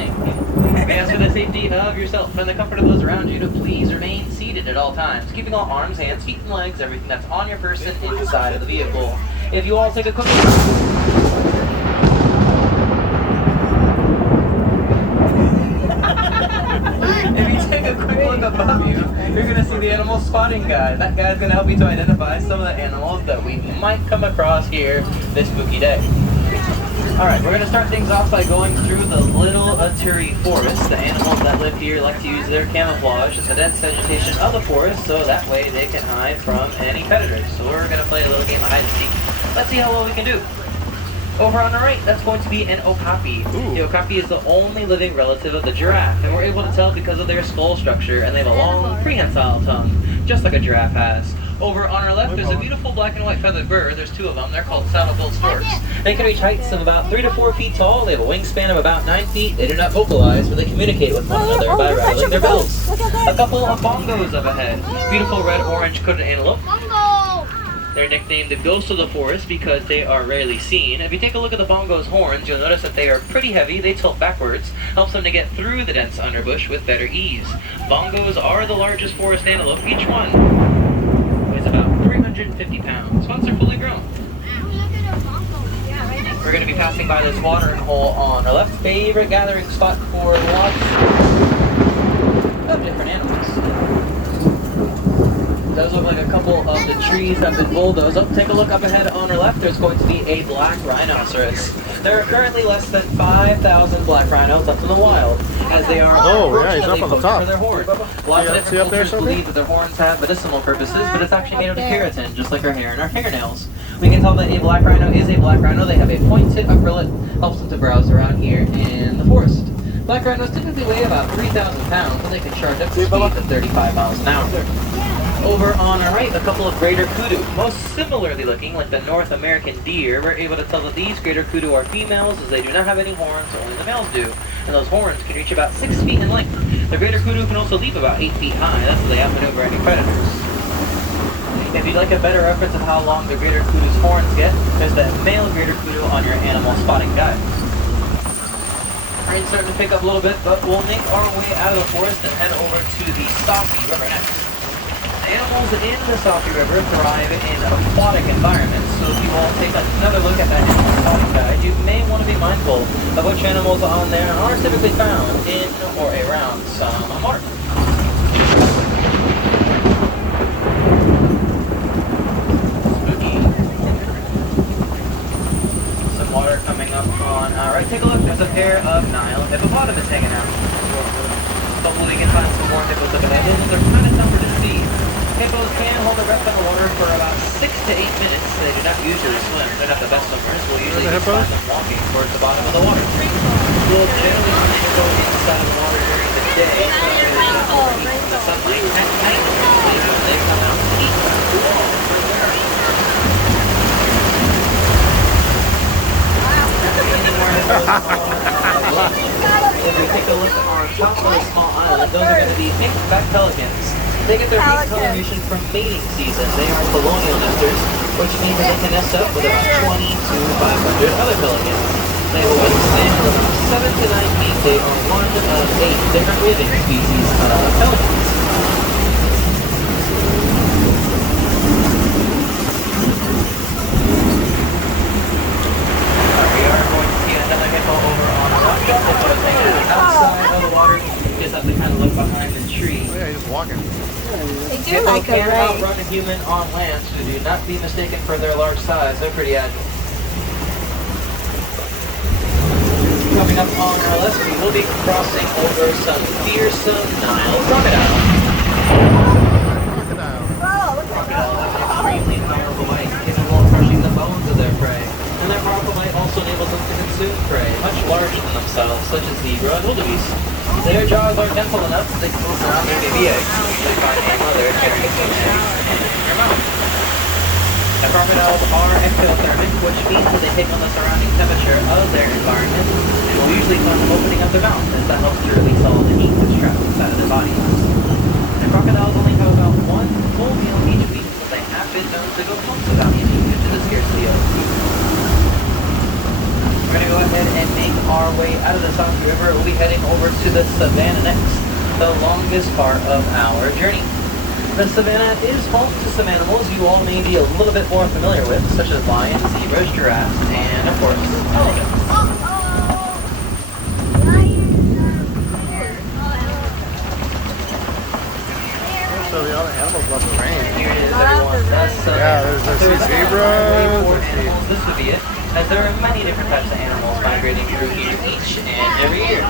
thing. We ask for the safety of yourself and the comfort of those around you to please remain seated at all times, keeping all arms, hands, feet, and legs, everything that's on your person inside of the vehicle. If you all take a quick look... If you take a quick look above you, you're going to see the animal spotting guide. That guide's going to help you to identify some of the animals that we might come across here this spooky day. Alright, we're going to start things off by going through the Little Aturi Forest. The animals that live here like to use their camouflage in the dense vegetation of the forest, so that way they can hide from any predators. So we're going to play a little game of hide and seek. Let's see how well we can do. Over on the right, that's going to be an okapi. The okapi is the only living relative of the giraffe, and we're able to tell because of their skull structure, and they have a long, prehensile tongue, just like a giraffe has. Over on our left, there's a beautiful black and white feathered bird. There's two of them. They're called saddle-billed storks. They can reach heights of about 3 to 4 feet tall. They have a wingspan of about 9 feet. They do not vocalize, but they communicate with one another by rattling their bills. A couple of bongos up ahead. Beautiful red-orange coated antelope. They're nicknamed the ghosts of the forest because they are rarely seen. If you take a look at the bongo's horns, you'll notice that they are pretty heavy. They tilt backwards, helps them to get through the dense underbush with better ease. Bongos are the largest forest antelope. Each one weighs about 350 pounds once they're fully grown. We're going to be passing by this watering hole on our left. Favorite gathering spot for lots of different animals. Those look like a couple of the trees have been bulldozed up. Take a look up ahead on our left. There's going to be a black rhinoceros. There are currently less than 5,000 black rhinos up in the wild, as they are he's up on the top. For their horn. Lots of different cultures believe that their horns have medicinal purposes, but it's actually made out of keratin, just like our hair and our fingernails. We can tell that a black rhino is a black rhino. They have a pointed upper lip, helps them to browse around here in the forest. Black rhinos typically weigh about 3,000 pounds, and they can charge up to speeds of 35 miles an hour. Over on our right, a couple of greater kudu. Most similarly looking like the North American deer, we're able to tell that these greater kudu are females as they do not have any horns, only the males do. And those horns can reach about 6 feet in length. The greater kudu can also leap about 8 feet high. That's how they outmaneuver any predators. If you'd like a better reference of how long the greater kudu's horns get, there's the male greater kudu on your animal spotting guide. Rain's starting to pick up a little bit, but we'll make our way out of the forest and head over to the Safi River next. Animals in the Safi River thrive in aquatic environments, so if you will take another look at that animal spotting guide, you may want to be mindful of which animals on there are typically found in or around some water. Spooky. Some water coming up on our right. Take a look, there's a pair of Nile Hippopotamus hanging out. Hopefully we can find some more hippos up ahead. They're kind of tougher to see. Hippos can hold their breath underwater for about 6 to 8 minutes. They do not usually swim. They're not the best swimmers. We'll usually just find them walking towards the bottom of the water. We'll generally see hippo inside of the water during the day, so they don't overheat from the sunlight. At night, they come out to eat. If we take a look on top of the small island, those are going to be pink-back pelicans. They get their heat coloration from mating season. They are colonial nesters, which means that they can nest up with about 20 to 500 other pelicans. They have a wingspan of about 7 to 9 feet. They are one of 8 different breathing species of pelicans. We are going to see another hippo over on the rock. Outside of the water, you just have to kind of look behind the tree. Oh yeah, he's walking. They do Hippos like a can race. outrun a human on land, so do not be mistaken for their large size. They're pretty agile. Coming up on our left, we will be crossing over some fearsome Nile crocodiles. Crocodiles have an extremely powerful bite, capable of crushing the bones of their prey. And their powerful bite also enables them to consume prey, much larger than themselves, such as zebra and wildebeest. Their jaws are gentle enough that they can move around their baby eggs, usually find a mother carrying some eggs in her mouth. The crocodiles are ectothermic, which means that they take on the surrounding temperature of their environment, and will usually find them opening up their mouth, as that helps to release all the heat that's trapped inside of their bodies. The crocodiles only have about one full meal each week, but they have been known to go months without eating due to the scarcity of food. We're going to go ahead and make our way out of the Savannah River. We'll be heading over to the Savannah next, the longest part of our journey. The Savannah is home to some animals you all may be a little bit more familiar with, such as lions, zebras, giraffes, and of course, elephants. So the other animals left the range. Here it is, everyone. Yeah, there's zebras. This would be it, as there are many different types of animals migrating through here each and every year.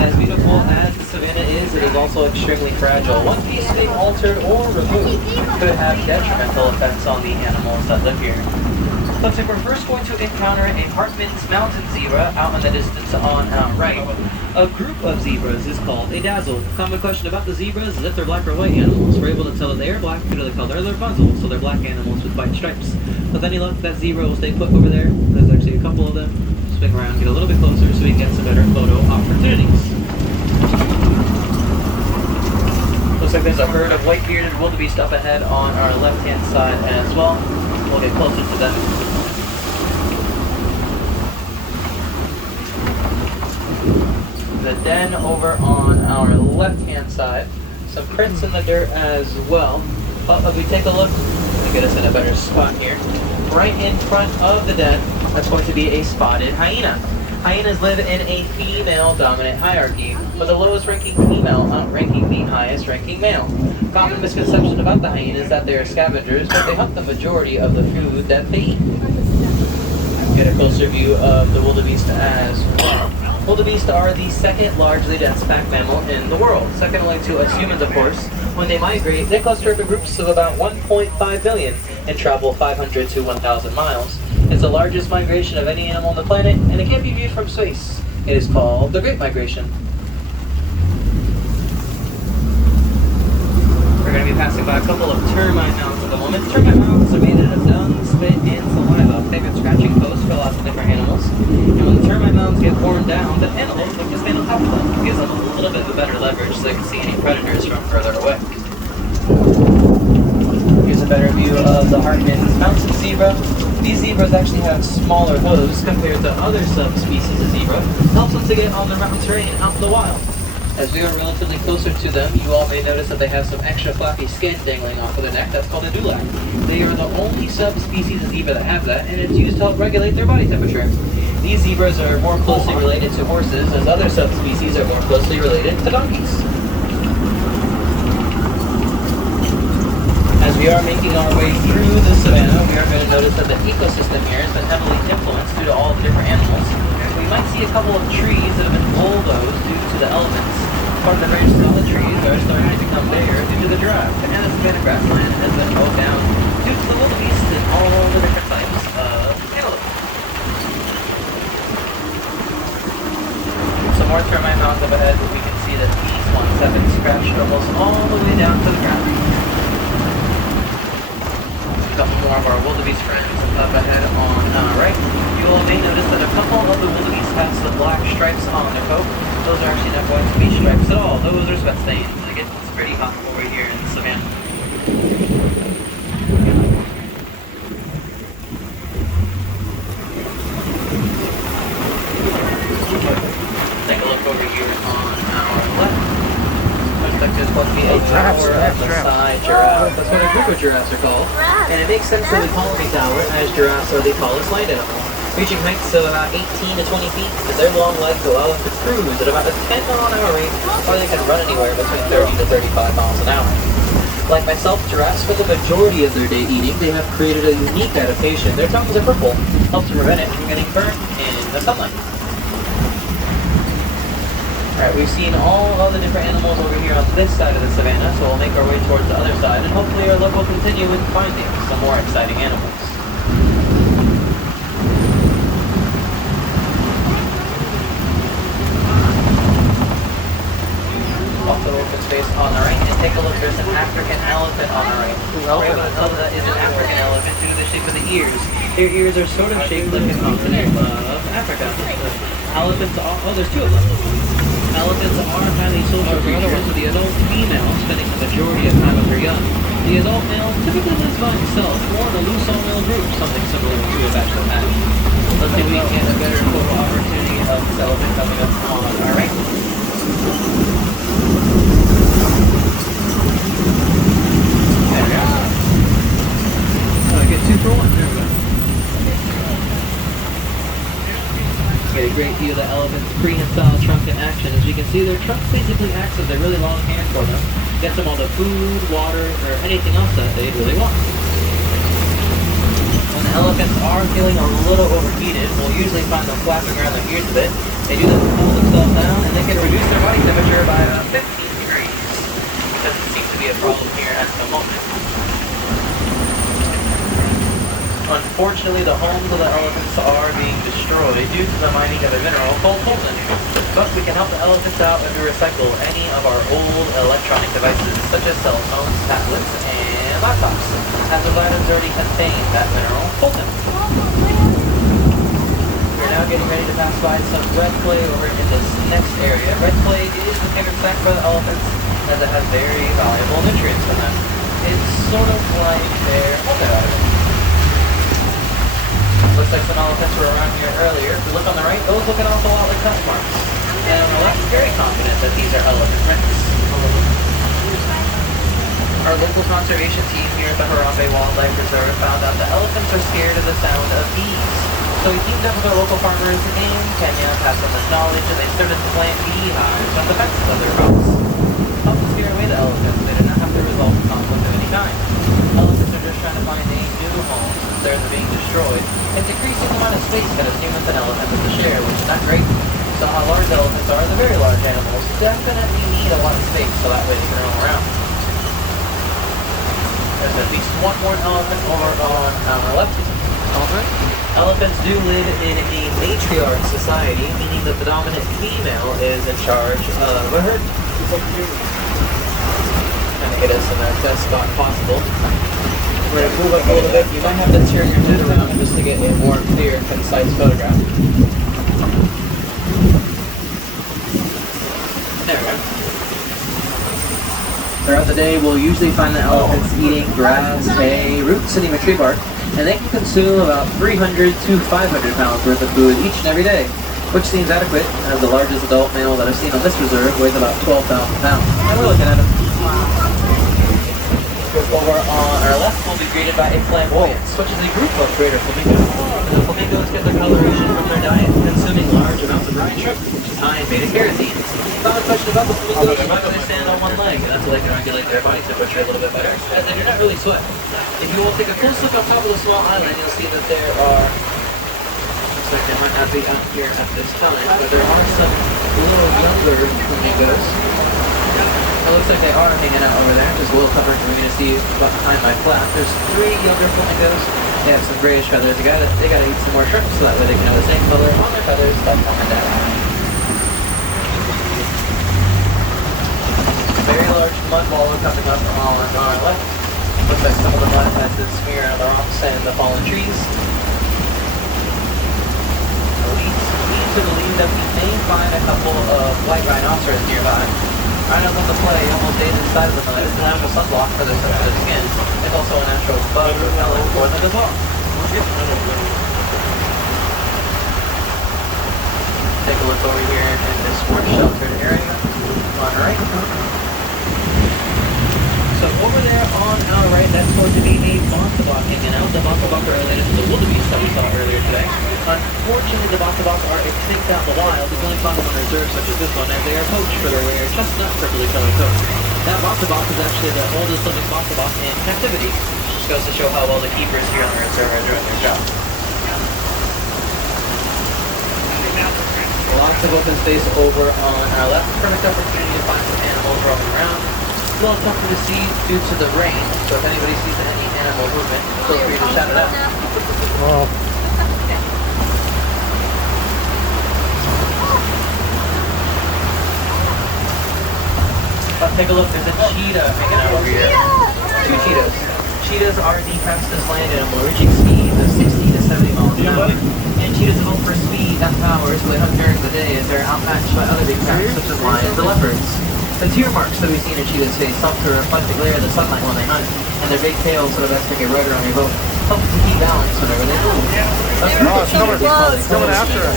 As beautiful as the Savannah is, it is also extremely fragile. One piece being altered or removed could have detrimental effects on the animals that live here. Looks like we're first going to encounter a Hartman's mountain zebra out in the distance on our right. A group of zebras is called a dazzle. Common question about the zebras is if they're black or white animals. We're able to tell that they are black due to the color of their muzzle, so they're black animals with white stripes. With any luck, that zebra will stay put over there. There's actually a couple of them. Swing around, get a little bit closer so we can get some better photo opportunities. Looks like there's a herd of white-bearded wildebeest up ahead on our left-hand side as well. We'll get closer to them. The den over on our left-hand side. Some prints in the dirt as well. But if we take a look, to get us in a better spot here, right in front of the den, that's going to be a spotted hyena. Hyenas live in a female-dominant hierarchy, with the lowest-ranking female outranking the highest-ranking male. Common misconception about the hyena is that they are scavengers, but they hunt the majority of the food that they eat. Get a closer view of the wildebeest as well. Wildebeest are the second largely dense pack mammal in the world, second only to us humans, of course. When they migrate, they cluster into groups of about 1.5 million and travel 500 to 1,000 miles. It's the largest migration of any animal on the planet, and it can't be viewed from space. It is called the Great Migration. We're going to be passing by a couple of termite mounds at the moment. Termite mounds are made out of dung, spit, and saliva, favorite scratching posts for lots of different animals. And when the termite mounds get worn down, the antelope look to stand on top of them. It gives them a little bit of a better leverage so they can see any predators from further away. Here's a better view of the Hartman's mountain zebra. These zebras actually have smaller hooves compared to other subspecies of zebra. It helps them to get on their mountain terrain out in the wild. As we are relatively closer to them, you all may notice that they have some extra flappy skin dangling off of their neck. That's called a dewlap. They are the only subspecies of zebra that have that, and it's used to help regulate their body temperature. These zebras are more closely related to horses, as other subspecies are more closely related to donkeys. As we are making our way through the savannah, we are going to notice that the ecosystem here has been heavily influenced due to all the different animals. We might see a couple of trees that have been bulldozed due to the elements. Part of the branches of the trees are starting to become bare due to the drought, and the Savannah grassland has been mowed down due to the wildebeest and all the different types of antelope. Some more termite mounds up ahead, but we can see that these ones have been scratched almost all the way down to the ground. A couple more of our wildebeest friends up ahead on our right. You all may notice that a couple of the wildebeest have some black stripes on their coat. Those are actually not going to be stripes at all. Those are sweat stains. It gets pretty hot over here in the savannah. Take a look over here on our left. Looks like there's supposed to be a tower at the side giraffe. That's what a group of giraffes are called. And it makes sense that we call them a tower, as giraffes are the tallest land animals, reaching heights of about 18 to 20 feet, and their long legs allow them to cruise at about a 10-mile-an-hour rate, or they can run anywhere between 30 to 35 miles an hour. Like myself, giraffes spend the majority of their day eating. They have created a unique adaptation. Their tongues are purple, helps to prevent it from getting burnt in the sunlight. Alright, we've seen all of the different animals over here on this side of the savannah, so we'll make our way towards the other side, and hopefully our luck will continue with finding some more exciting animals. Off the open space on the right, and take a look, there's an African elephant on the right. We're able to tell that is an African elephant due to the shape of the ears. Their ears are sort of shaped like the continent of Africa. Elephants are, there's two of them. Elephants are highly social creatures, with the adult female spending the majority of time with her young. The adult male typically lives by himself or in a loose all-male group, something similar to a bachelor patch. Let's see if we can get a better photo opportunity of this elephant coming up on our right. There we go. So I get 2 for 1. There we go. Get a great view of the elephant's prehensile trunk in action. As you can see, their trunk basically acts as a really long hand for them. Gets them all the food, water, or anything else that they'd really want. When the elephants are feeling a little overheated, we'll usually find them flapping around their ears a bit. They do that to cool themselves down, and they can reduce their body temperature by about 15 degrees. Doesn't seem to be a problem here at the moment. Unfortunately, the homes of the elephants are being destroyed due to the mining of a mineral called coltan. But we can help the elephants out if we recycle any of our old electronic devices, such as cell phones, tablets, and laptops, as those items already contain that mineral coltan. We're now getting ready to pass by some red clay over in this next area. Red clay is the favorite snack for the elephants, as it has very valuable nutrients in them. It's sort of like their multivitamin. Looks like some elephants were around here earlier. If we look on the right, those look an awful lot like touch marks. And on the left, very confident that these are elephant prints. Our local conservation team here at the Harambe Wildlife Reserve found out the elephants are scared of the sound of bees. So we teamed up with our local farmers in Kenya, passed on this knowledge, and they started to plant beehives on the fences of their crops. Help to scare away the elephants. They did not have to resolve a conflict of any kind. Elephants are just trying to find a new home since theirs are being destroyed. It's decreasing the amount of space that us humans and elephants have to share, which is not great. So how large elephants are, the very large animals, definitely need a lot of space so that way they can roam around. There's at least one more elephant over on our left. Elephants do live in a matriarch society, meaning that the dominant female is in charge of a herd. Trying to get us in the best spot possible. We're going to move up a little bit. You might have to turn your head around just to get a more clear, concise photograph. There we go. Throughout the day, we'll usually find the elephants eating grass, hay, roots, and even tree bark, and they can consume about 300 to 500 pounds worth of food each and every day, which seems adequate, as the largest adult male that I've seen on this reserve weighs about 12,000 pounds. And we're looking at him. Over on our left, we'll be greeted by a flamboyance, which is a group of greater flamingos. The flamingos get their coloration from their diet, consuming large amounts of brine shrimp, which is high in beta-carotene. Found question about the flamingos is why they stand on one leg, and that's so they can regulate their body temperature a little bit better, as they do not really sweat. If you will take a close look on top of the small island, you'll see that there are, looks like they might not be out here at this time, but there are some little younger flamingos. It looks like they are hanging out over there. There's a little cover for me to see behind my flap. There's 3 younger flamingos. They have some grayish feathers. They gotta eat some more shrimp so that way they can have the same color on their feathers that mom and dad have. Very large mud wallow coming up on our left. Looks like some of the mud has been smeared on the rocks and the fallen trees. Leads to believe that we may find a couple of white rhinoceros nearby. Rhinos on the play almost days inside of the mud. It's a natural sunblock for their sensitive skin. It's also a natural bug repellent for them as well. Take a look over here in this more sheltered area on the right. So over there on our right, that's going to be a bontebok hanging out. The bontebok are related to the wildebeest that we saw earlier today. Unfortunately, the bontebok are extinct out in the wild. We've only found them on reserves such as this one, and they are poached for their rare chestnut purpley colored coat. That bontebok is actually the oldest living bontebok in captivity. Just goes to show how well the keepers here on the reserve are doing their job. Lots of open space over on our left. Perfect opportunity to find some animals roaming around. A little tougher to see due to the rain, so if anybody sees any animal movement, feel free to shout it out. Oh. Let's take a look. There's a cheetah hanging out over here. 2 cheetahs. Cheetahs are the fastest land animal, reaching speeds of 60 to 70 miles an hour. And cheetahs evolve for speed and power, so they hunt during the day as they're outmatched by other big cats such as lions or leopards. The tear marks that we see in a cheetah's face help to reflect the glare of the sunlight when they hunt, and their big tails are the best to get right around your boat. help to keep balance whenever they move. Oh, it's coming after us.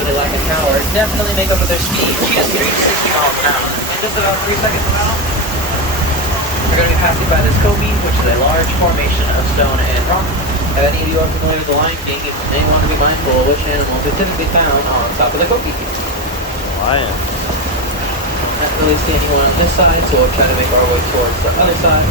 Really like a tower, definitely make up with their speed. She is 3 to 60 miles an hour. In just about 3 seconds now, we're going to be passing by this copie, which is a large formation of stone and rock. If any of you are familiar with the Lion King, you may want to be mindful of which animals are typically found on top of the copie. Lion. Not really see anyone on this side, so we'll try to make our way towards the other side.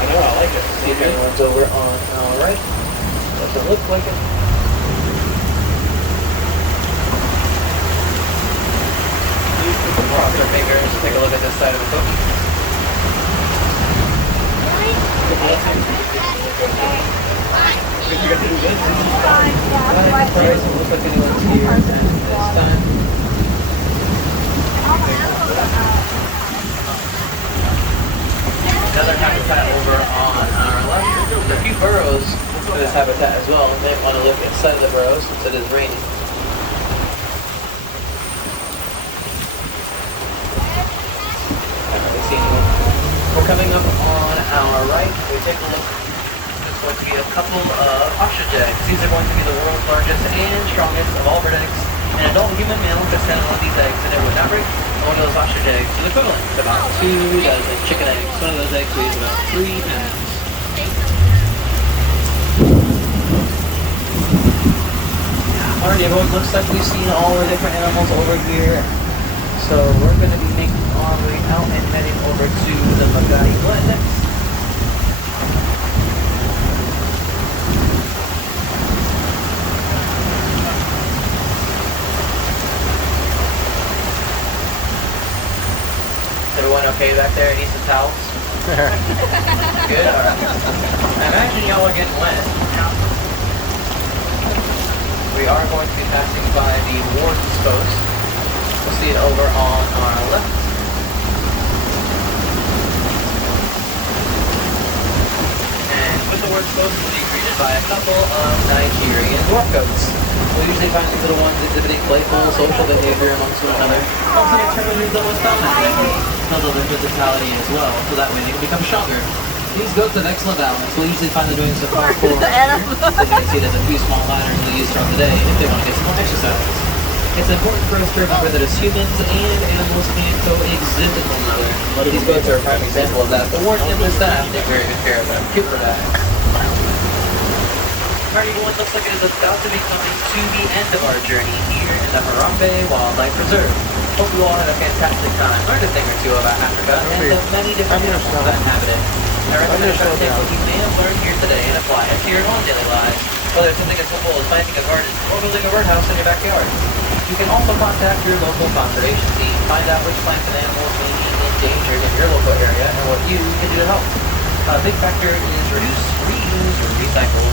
I know, I like it. See if anyone's over on our right. Doesn't look like it. Cross our fingers, take a look at this side of the cookie. Alright, so looks like anyone's here this time. Another habitat over on our left. There's a few burrows for this habitat as well. You may want to look inside of the burrows since it is raining. I don't really see anyone. We're coming up on our right. We take a look. There's going to be a couple of ostrich eggs. These are going to be the world's largest and strongest of all bird eggs. An adult human male could stand on these eggs and it would not break. One of those ostrich eggs is equivalent to about 2 dozen chicken eggs. One of those eggs weighs about 3 pounds. Alright everyone, looks like we've seen all the different animals over here. So we're going to be making our way out and heading over to the Magadi Glen next. Everyone okay back there? Need some towels? Good? Alright. I imagine y'all are getting wet. We are going to be passing by the warden's post. We'll see it over on our left. And with the warden's post, we'll be greeted by a couple of Nigerian dwarf goats. We usually find these little ones exhibiting playful social behavior amongst one another. Also determine who's the most dominant. Tells of their physicality as well, so that way they can become stronger. These goats have excellent balance. We'll usually find them doing some parkour. As you can see, there's a few small ladders they use throughout the day if they want to get some more exercise. It's important for us to remember that as humans and animals can coexist with one another. These goats are a prime example of that. The warden and the staff take very good care of them. Cute for that. Alright everyone, looks like it is about to be coming to the end of our journey here in the Harambe Wildlife Reserve. Hope you all had a fantastic time, learned a thing or two about Africa and the many different animals that inhabit it. I recommend trying to take what you may have learned here today and apply it to your own daily lives, whether it's something as simple as planting a garden or building a birdhouse in your backyard. You can also contact your local conservation team, find out which plants and animals may be endangered in your local area and what you can do to help. A big factor is reduce, reuse, or recycle.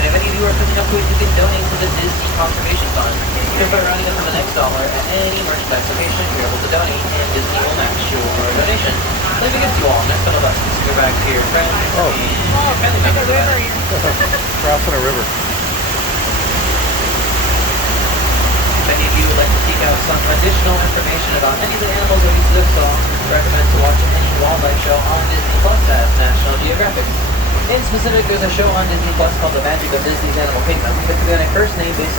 And if any of you are picking up food, you can donate to the Disney Conservation Fund. Just by rounding up to the next dollar at any merchandise location, you're able to donate, and Disney will match your donation. Let me get you all next on the bus. Your back to your friends and family members. Crossing a river. If any of you would like to seek out some additional information about any of the animals that we just saw, I recommend to watch any wildlife show on Disney Plus at National Geographic. In specific, there's a show on Disney Plus called The Magic of Disney's Animal Kingdom. It's on a first name basis.